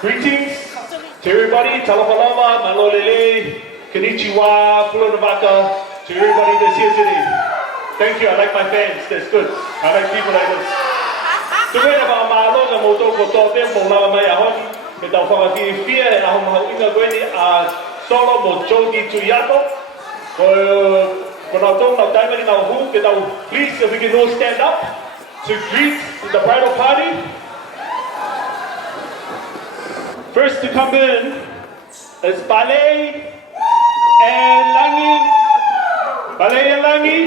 Greetings to everybody, Talapalama, Malolele, Konnichiwa, Pulanavaka, to everybody that's here today. Thank you, I like my fans, that's good. I like people like this. Today about Maamaloa na moto ko tote mo lava mai ahon, ke tau Fakafiefia e ahon mahau inga koeni a solo mo Jodie Tuiano. Ko nau tong nau taimani nau hu, ke tau please if we can all stand up to greet the bridal party. First to come in is Ballet and Langi. Ballet and Langi.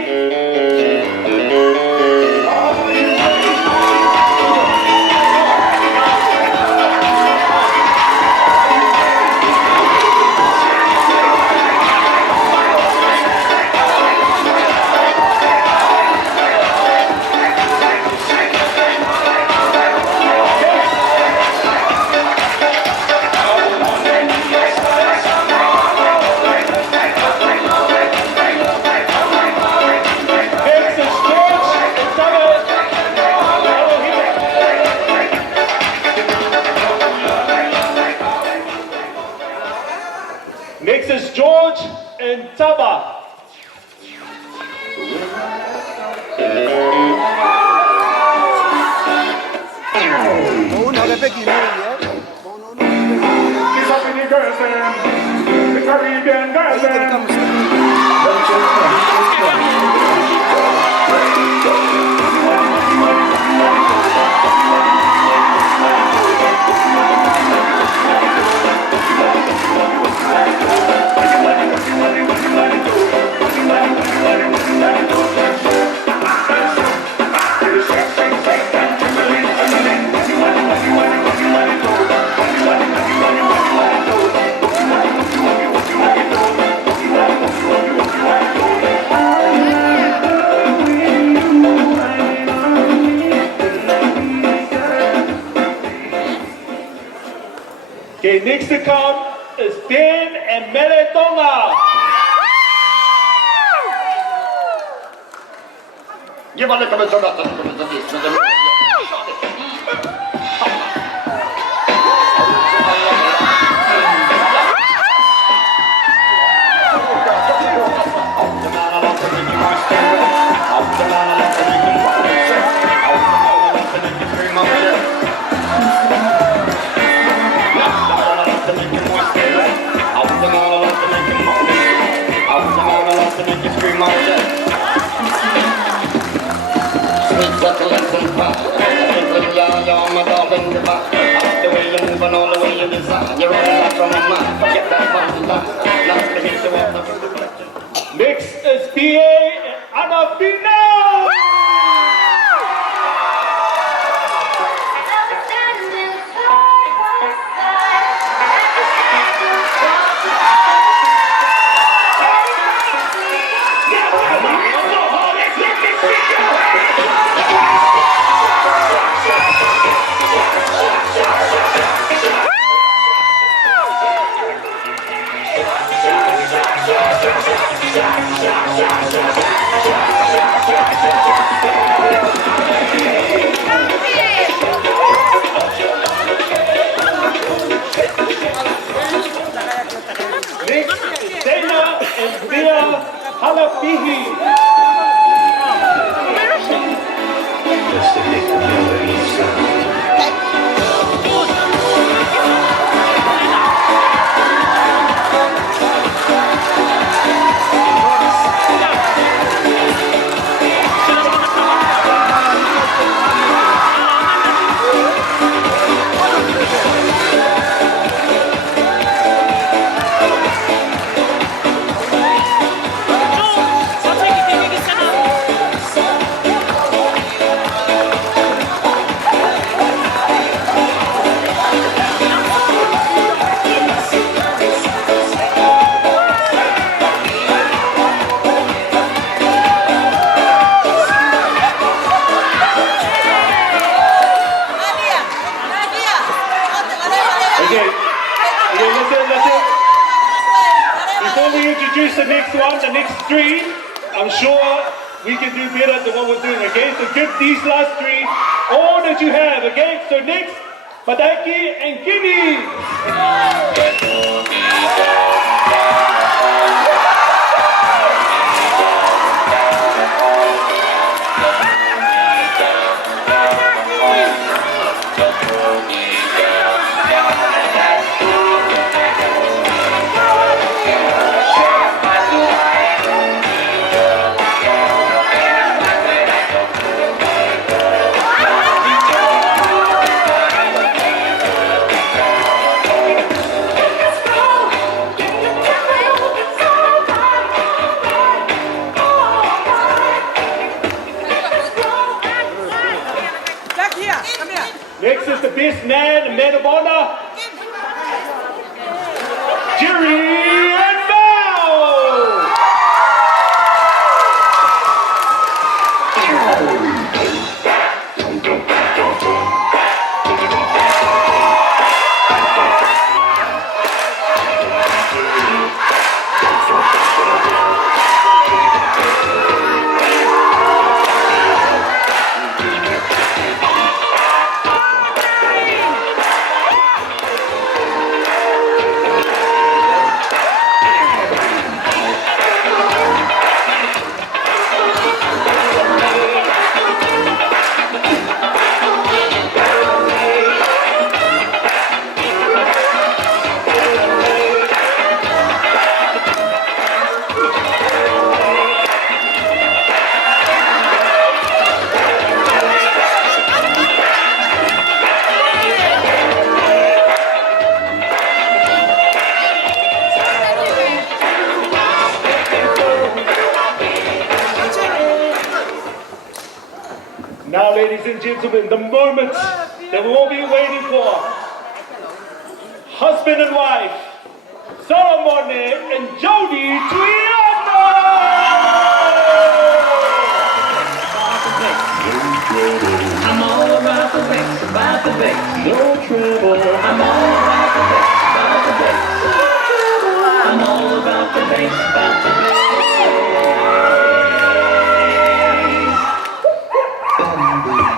Next is George and Taba. The Caribbean girls. Okay, next to come is Ben and Meletonga. Give a little bit of that. Next is PA and Anafina. The next one, the next three, I'm sure we can do better than what we're doing, okay? So give these last three all that you have, okay? So next, Padaki and Guinea. Next is the best man, the man of honor, Jerry and Val. Now, ladies and gentlemen, the moment that we'll be waiting for. Husband and wife, Solomon and Jodie Tuiano! I'm all about the bass, about the bass. No trouble. I'm all about the bass, about the bass. I'm all about the bass, about the bass.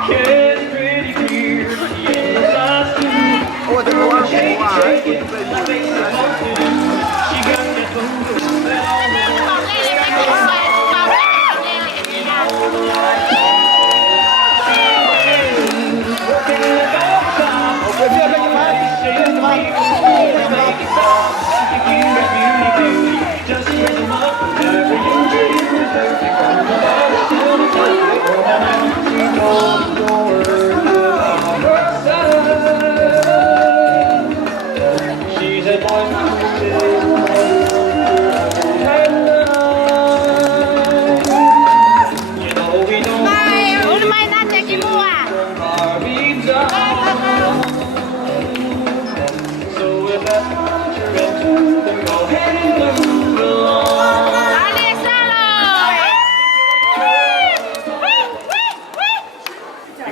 It's pretty clear, yes I do. Shake it, the bass is supposed to do. She got that boom, that all the Bye.